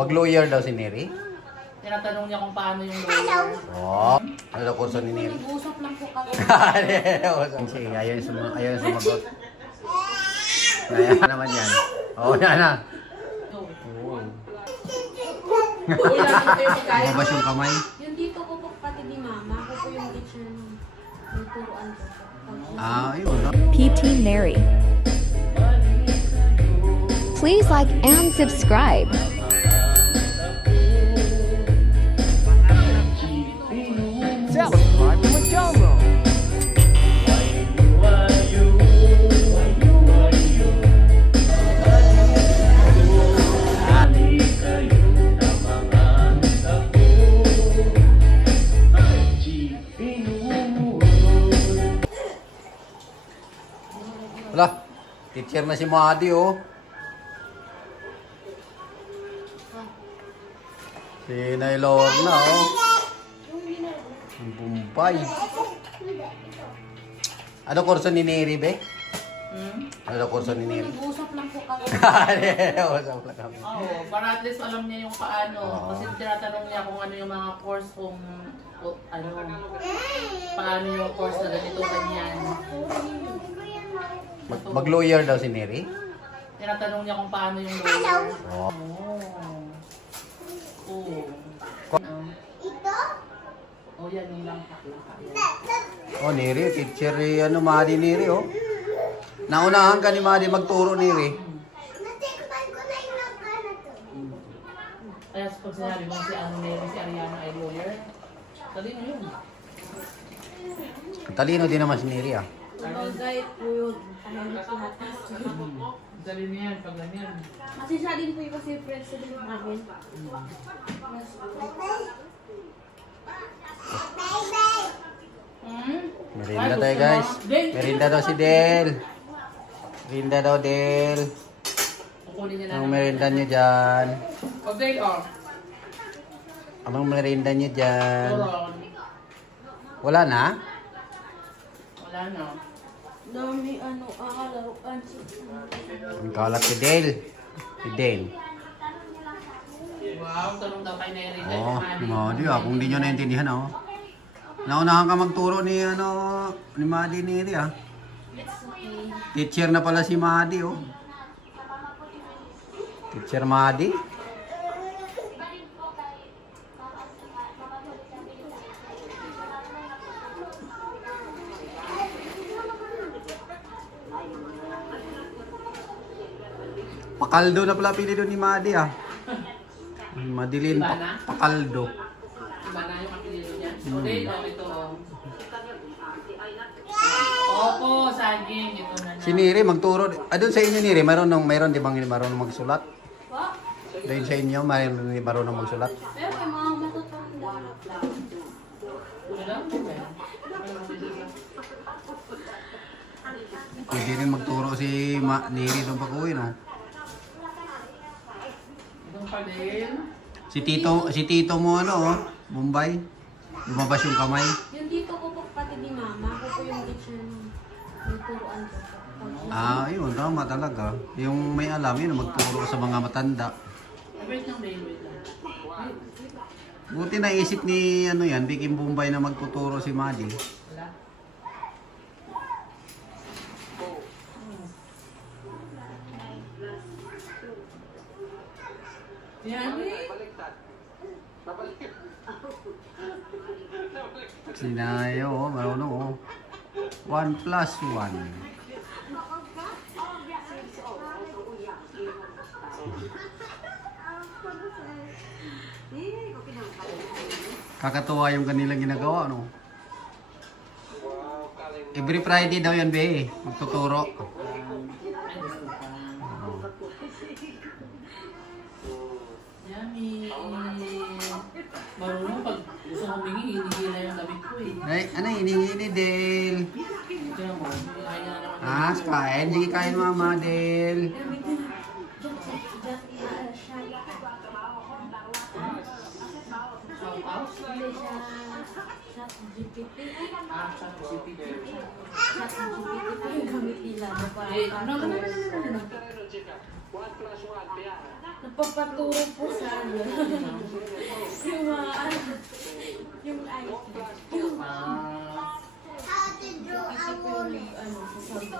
Mag-lawyer daw si Neri? Tinatanong niya kung paano yung lawyer. Oh, ano daw kurso ni Neri? Nag-usap lang po kami. Sige, ayaw sumagot. Kaya naman yan. Oo, yan na. Mabas yung kamay. Yung dito ko po pati ni Mama, ako po yung teacher ng turuan ko. Yun. PT Neri. Please like and subscribe. Subscribe to my channel. Wala, teacher na si Madi, oh. Si Naylor na, oh. Ang bumpay. Ano kurso ni Neri, be? Ano kurso ni Neri? Nag-usap lang po kami. Usap lang kami. Oo, para at least alam niya yung paano. Kasi tinatanong niya kung ano yung mga course kung paano yung course na ganito, ganyan. Mag-lawyer daw si Neri? Tinatanong niya kung paano yung lawyer. Oh. Oh, yan yung lang. Oh, Neri, teacher, ano, Madi Neri, oh. Naunahan ka ni Madi magturo, Neri. Kaya pag sinabi mo si Neri, si Ariana ay lawyer, talino yun. Talino din naman si Neri, ah. Bagay po yun. Talino yan, pag ganyan. Kasi siya din po yung kasi president namin. Merinda tayo, guys. Merinda daw si Del. Merinda daw, Del. Kukunin niya na. Anong merinda nyo dyan? Pag Del, oh. Anong merinda nyo dyan? Turon. Wala na? Wala na. Dami laruan. Ang kalat si Del. Si Del. Wow, tanong daw kay Neri. Madi, kung hindi nyo naintindihan, oh. Naunahan ka magturo ni, ni Madi Neri, ah. Teacher na pala si Madi, oh. Teacher Madi. Pakaldo na pala pili doon ni Madi, ah. Madilin Pakaldo. Iba na yung apelido niya. Okay, ito. Opo, saging. Ito na na. Si Neri magturo. Doon sa inyo, Neri, mayroon di bang marunong magsulat? Doon sa inyo, marunong magsulat? Pero may mga matutanda. Pwede rin magturo si Neri doon pag-uwi, no? Doon pa din. Si Tito mo, Bombay. Lumabas yung kamay. Yung dito ko po pati ni Mama, ako po yung teacher ng turuan ko. Yun, tama talaga. Yung may alam, yun, magturo sa mga matanda. Wait lang, wait lang. Buti naisip ni, Biking Bombay na magtuturo si Madi. Wala. Yan Sinayo, marunong, 1 plus 1. Kakatuwa yung kanilang ginagawa, no? Every Friday daw yan, be. Magtuturo. Yummy. Marunong pag gusto humingi, hindi na yung damit ko eh. Ay, hiningi ni Del. Kaya mo, kaya naman. Kain. Sige, kain, Mama, Del. ChatGPT. ChatGPT. ChatGPT po yung gamit nila. No. Napag Magpapaturo po sa ano. Yung mga ano. Yung IT. Kasi po yung ano, sasabi.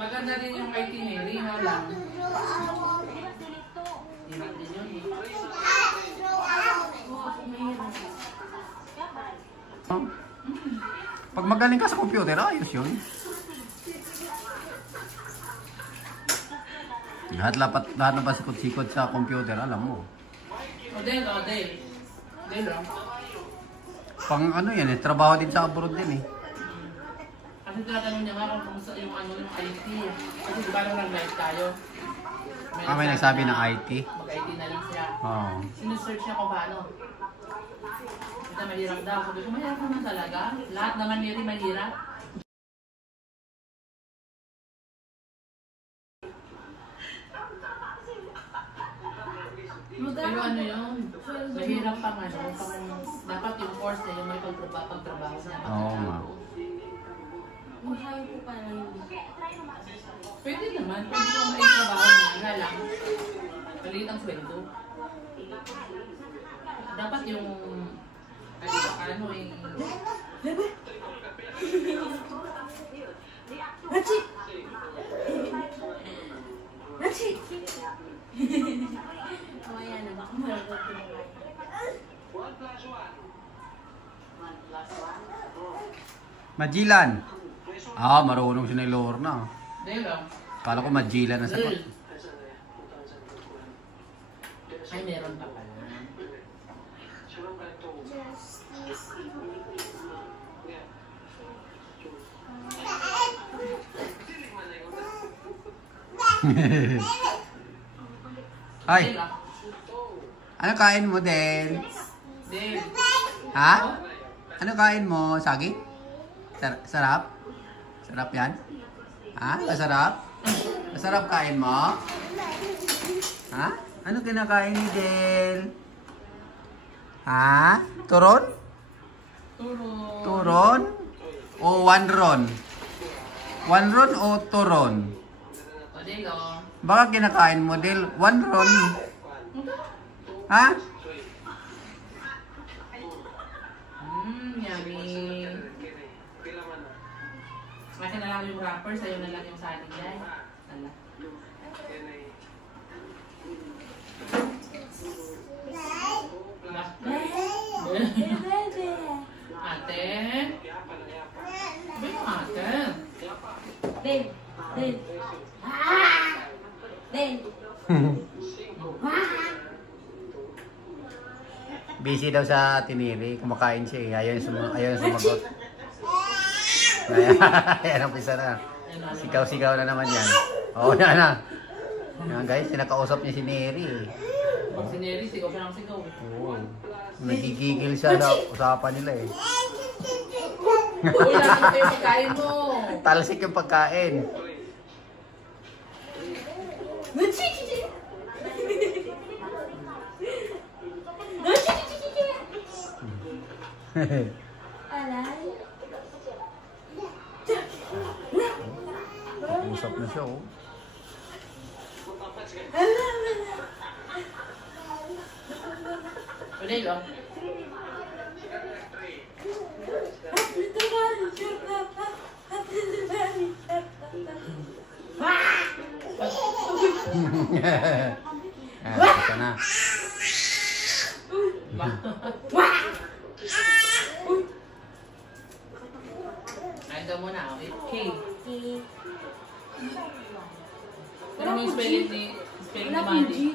Maganda rin yung itinerary, nga lang. Hirap din yun eh. Pag magaling ka sa computer, ayos yun. Lahat na pasikot-sikot sa computer, alam mo. Odel. Odel lang. Pang ano yan eh, trabaho din sa abroad din eh. Kasi tinatanong niya nga kung sa yung ano yung IT. Kasi di ba nung nag-live tayo? May nagsabi ng IT. Mag-IT na lang siya. Oo. Sinusearch niya kung paano. Ito mahirap daw. Sabi ko, mahirap naman talaga. Lahat naman nito mahirap. Pero ano yun? Mahirap pang ano. Dapat yung course na yung may pagtrabaho niya. Oo nga. Mahayo po pala yun. Pwede naman. Pwede mo maitrabaho nga lang. Maliit ang sweldo. Dapat yung ano eh. Hachi! Hachi! Kaya na, baka malagot ko na. Majilan. Ah, marunong si Lorna. Dahil lang. Kala ko Majilan na sagot. Ay, meron pa pala. Ay, ano kain mo, Del? Dale. Ha? Ano kain mo? Saging? Sarap? Sarap yan? Ha? Masarap? Masarap kain mo? Ha? Ano kinakain ni Del? Ha? Turon? Turon. Turon? O wanron? Wanron o turon? O, Dale, o. Baka kinakain mo, Del. Wanron. Ha? Yummy. Kasi na lang yung wrapper, sa'yo na lang yung sanin yan. Ala. Ate? Sabi mo ate? Den! Den! Den! Busy daw sa tiniri. Kumakain siya eh. Ayaw sumagot. Ayan, umpisa na. Sigaw-sigaw na naman yan. Oo na. Yan guys, sinakausap niya si Neri eh. Pag si Neri, sigaw siya ng sigaw. Oo. Nagigigil siya sa usapan nila eh. Uy, lang ito yung pagkain mo. Talsik yung pagkain. Alay. Usap na siya oh. O, Dale, o. Ito na. Kain ka muna, o. K. Si... Ano mo yung spelling ni Maddie?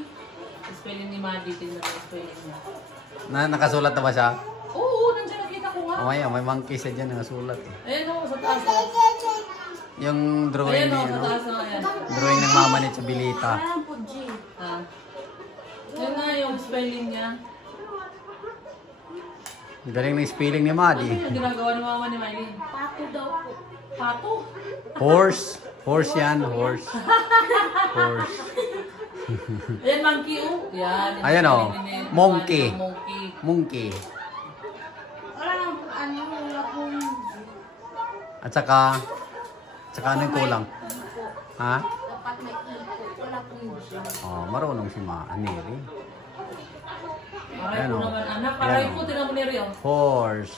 Spelling ni Maddie, tingnan mo yung spelling niya. Nakasulat na ba siya? Oo, nandiyan nakita ko nga. Oh, may monkey siya dyan nakasulat. Ayan o, sa taas o. Yung drawing Ayan ni o, sa ano, taas o. Ayan. drawing ng mama ni Chabilita. Parang po, G. Ha? Yan nga yung spelling niya. Galing ng spelling ni Ano Maddie. yung ginagawa ni mama ni Miley? Pato daw po. Pato? Horse. Horse yan, horse. Horse. Ayan, monkey o. Yan. yung Ayan, o. spelling ni- Monkey. Monkey. Monkey. Wala pong... At saka ano yung kulang? Ha? Dapat may Oh, marunong si Neri. Aray Ano? ko naman, anak. Aray Yan, ko, oh. tinan mo ni Rio. Horse.